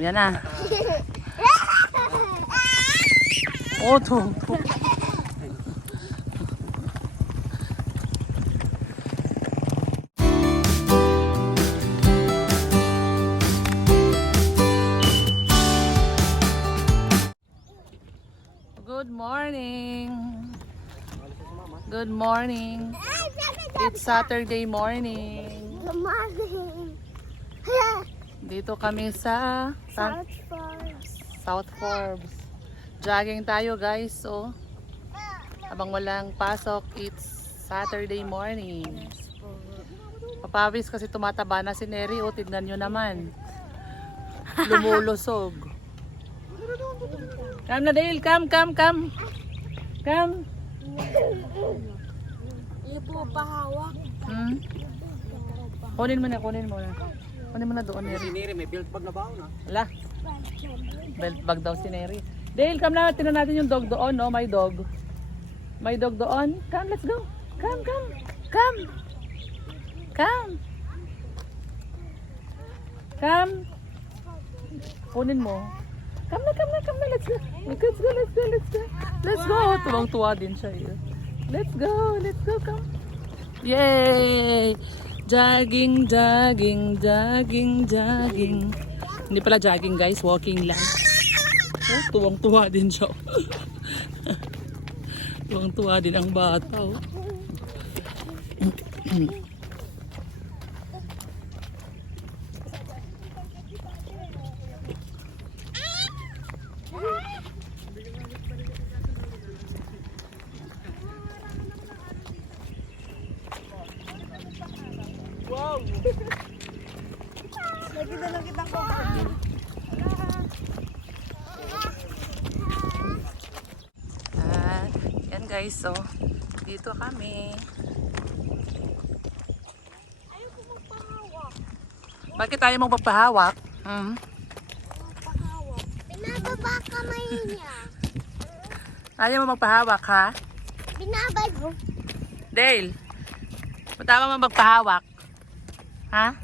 Yan na. Oh, to. Good morning. Good morning. It's Saturday morning. Good morning. Dito kami sa South Forbes. South Forbes. Jogging tayo guys. So, habang walang pasok, it's Saturday morning. Papawis kasi tumataba na si Neri. O, tignan nyo naman. Lumulusog. Come na Dale, come. Come. Hindi po pahawak. Kunin mo na. Kunin mo na doon, Neri. Si Neri may belt bag na ba na? Ala. Belt bag daw si Neri. Dale, come na. Tingnan natin yung dog doon, no? May dog. May dog doon. Come, let's go. Come. Kunin mo. Come na. Let's go. Let's go. Tuwang-tuwa din siya. Let's go. Come. Yay! Jogging. Hindi pala jogging guys, walking lang. Oh, tuwang-tuwa din siya. Tuwang-tuwa din ang bata. Oh. Wow! Lagi na lang kitang ko. Yan guys, so dito kami. Ayaw ko magpahawak. Bakit tayo magpapahawak? Magpahawak. Binababa kamay niya. Ayaw mo magpahawak ha? Binababa. Dale, matama mo magpahawak? Ha?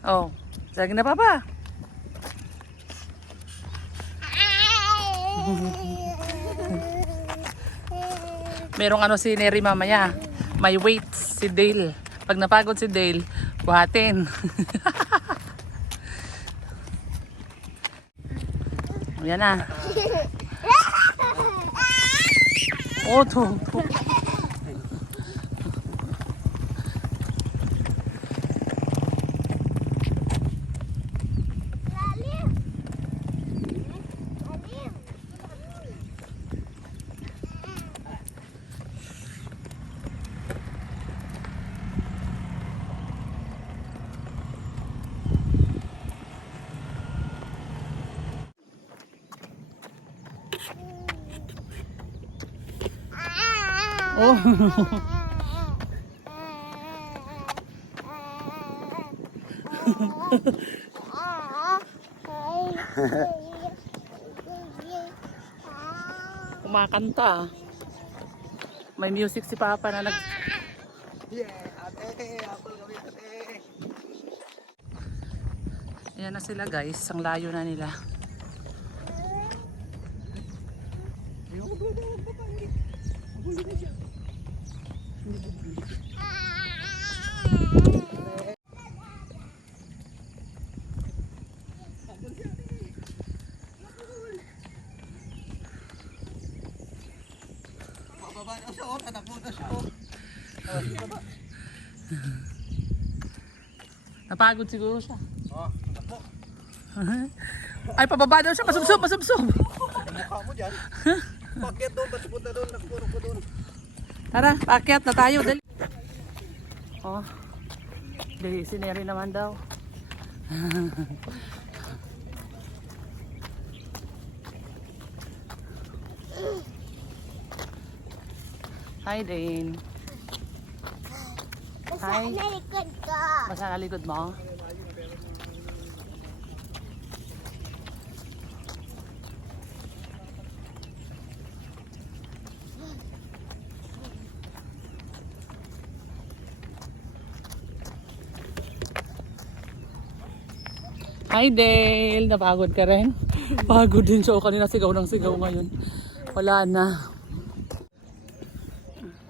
Oh, sige na papa. Merong ano si Neri mamaya. May weights si Dale. Pag napagod si Dale, buhatin. Yan na. Oh, to. Oh. Kumakanta. May music si Papa na nag... Yeah, ate, apple kami ate. Ayan na sila guys. Ang layo na nila. Bababa na siya, tatakbo na siya. Napagod siguro siya. Takbo. Ay, pababa daw siya. Masubsob. Yung mukha mo dyan. Pakyat doon, ba't punta doon, nakpuro ko doon. Tara, pakyat na tayo. Dali. Oh. Dali, si Neri naman daw. Hi, Dane. Basta Hi. nalikod ka. Basta na likod mo. Hi Dale! Napagod ka rin? Pagod din siya. O kanina sigaw ng sigaw ngayon. Wala na.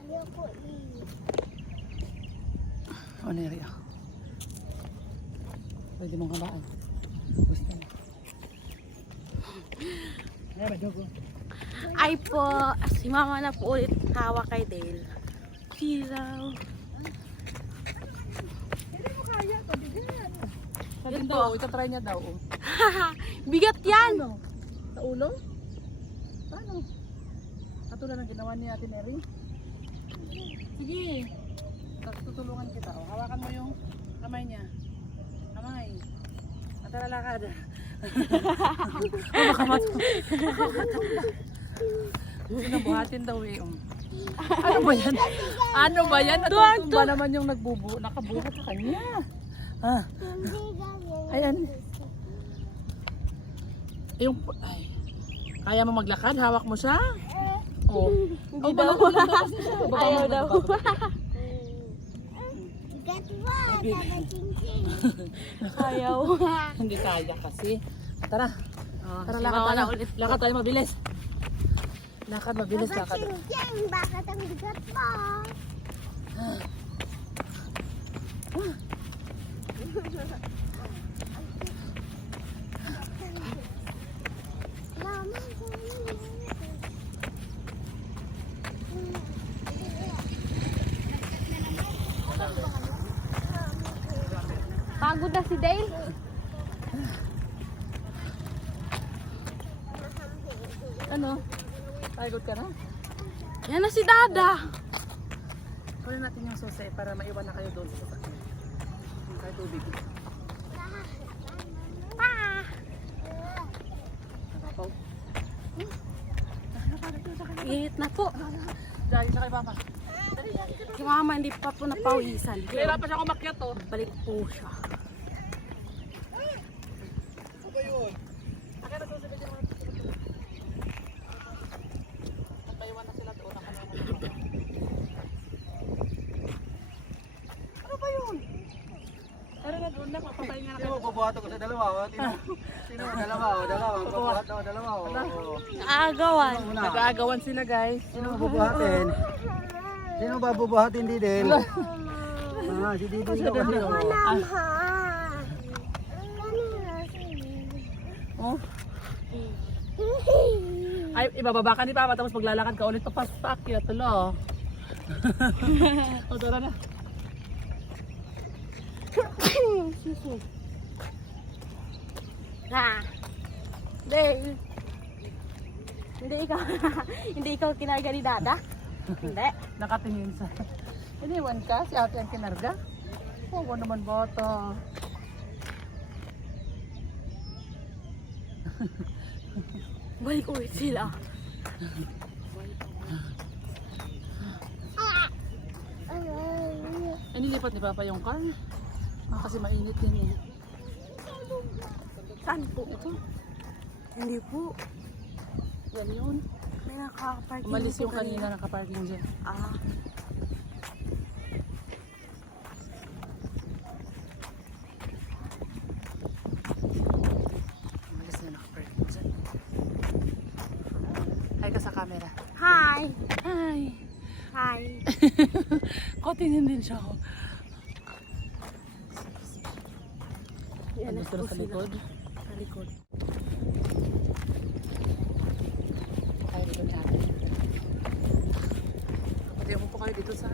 Ayoko Ano area? Pwede mong habaan. Gusto mo. Ay po, si mama na po ulit hawak kay Dale. Silaw. Sabi Yun daw, po. ito try niya daw. Bigat yan! Ano? Sa ulo? Paano? Katulad ng ginawa ni Ate Mary? Sige. Tapos tutulungan kita. O, hawakan mo yung kamay niya. Kamay. At tara lakad. Oh, baka Sinabuhatin daw eh. Ano ba yan? Ano ba yan? Natutumba naman yung nakabuhat sa kanya. Ah, ayan. Yung, ay. Kaya mo maglakad? Hawak mo siya? Oo. Hindi daw. Ayaw daw. Bigat ba? Sabi ching-ching. Ayaw. Hindi kaya kasi. Tara. Tara, si lakad mama tayo. na ulit. Lakad tayo, mabilis. Lakad, mabilis, lakad. Ching-ching, bakit ang bigat mo? Mama, Pagod na si Dale. Ano? Pagod ka na? Yan na si Dada. Kunin natin yung susi para maiwan na kayo doon sa sasakyan. Yung kahit tubig. Nakapaw. Init na po. Dahil siya kay Mama. Si mama hindi pa po napawisan. Kaya pa siya kumakyat to. Balik po siya. Ano ba yun? Nagpaiwan na sila doon. Ano ba yun? Tara na doon na. Papatay nga na Sino kayo. mabubuhat ako sa dalawa? Sino dalawa? Dalawa. Mabubuhat ako dalawa. Agawan. Una. Nag-aagawan sila guys. Sino mabubuhatin? Sino ba bubuhatin, Didel? Ah, si Didel daw kasi. Naman. Oh. Ay, ibababa ka ni Papa tapos maglalakad ka ulit pa sa akyat. Tulo. O, tara na. Ha. Dale. Hindi ikaw. Hindi ikaw kinarga ni Dada. Hindi. Nakatingin sa... Iniwan ka? Si ate ang kinarga? Oo naman bata. Balik ulit sila. Ay, nilipat ni Papa yung car. Kasi mainit din eh. Saan po? Ito. Hindi po. Yan yun. May nakaka-parking Umalis po yung kanina nakaparking dyan. Ah. Umalis na nakaparking dyan. Hi ka sa camera. Hi. Hi. Hi. Kotinin din siya. Yan Ano na sila po sa sila. likod? Sa likod. Ay, dito ni ate. Kapatid mo po kayo dito sa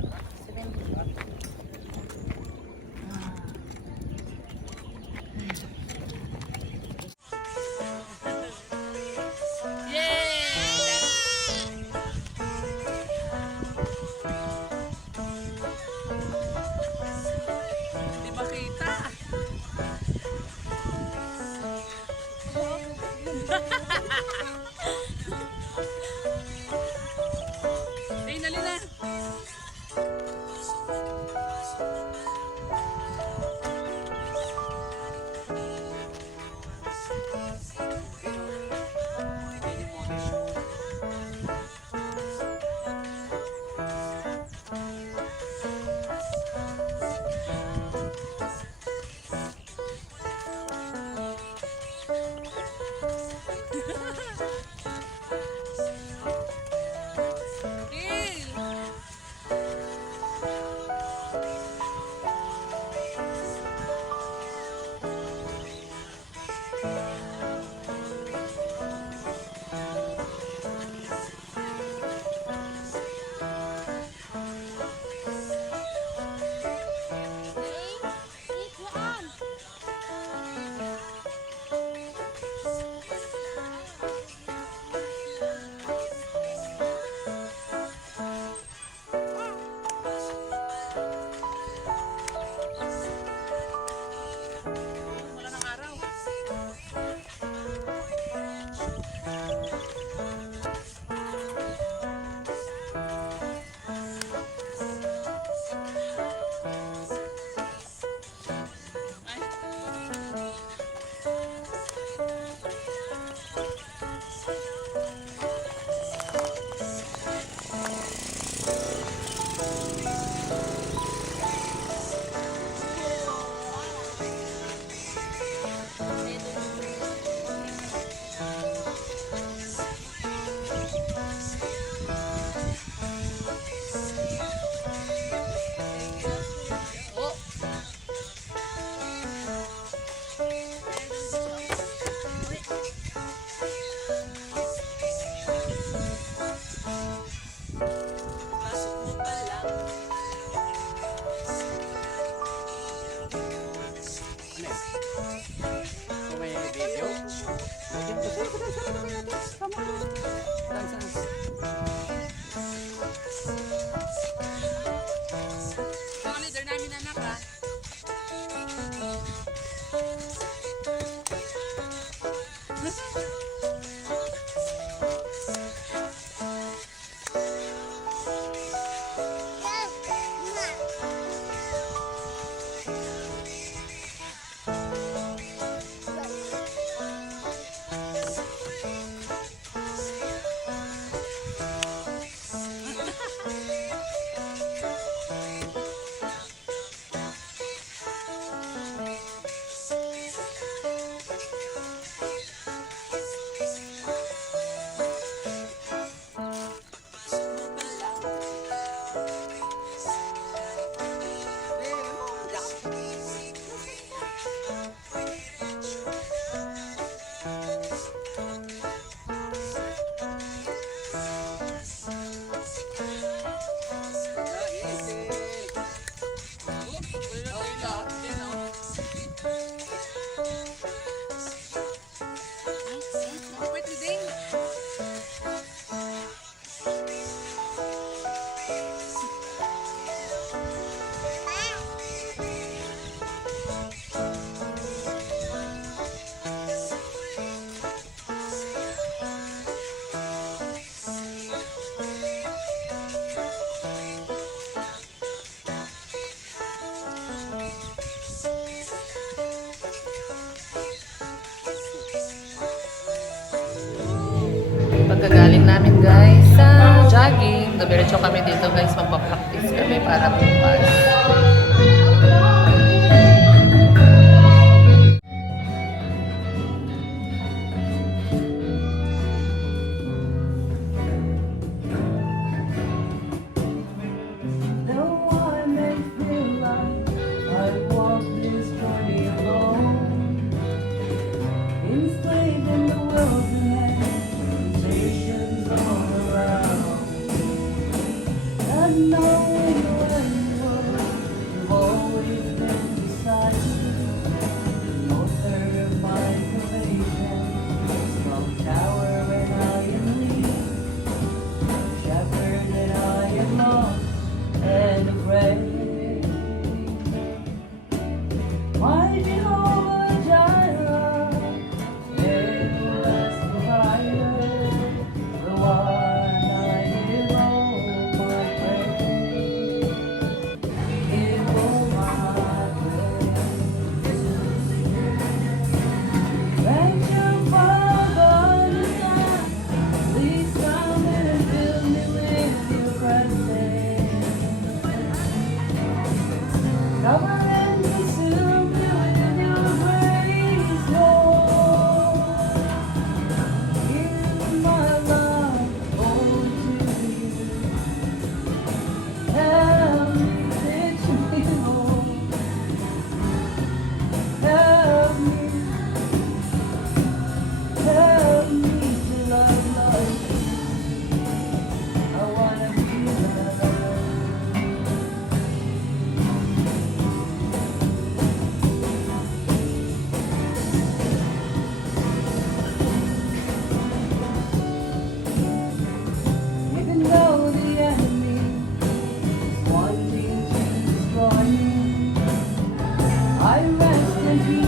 7. Di makita. Dali na. May video? Ang leader namin anak ha. Pagkagaling namin guys sa jogging, dumiretso kami dito guys, magpa-practice kami para bukas. I rest in peace.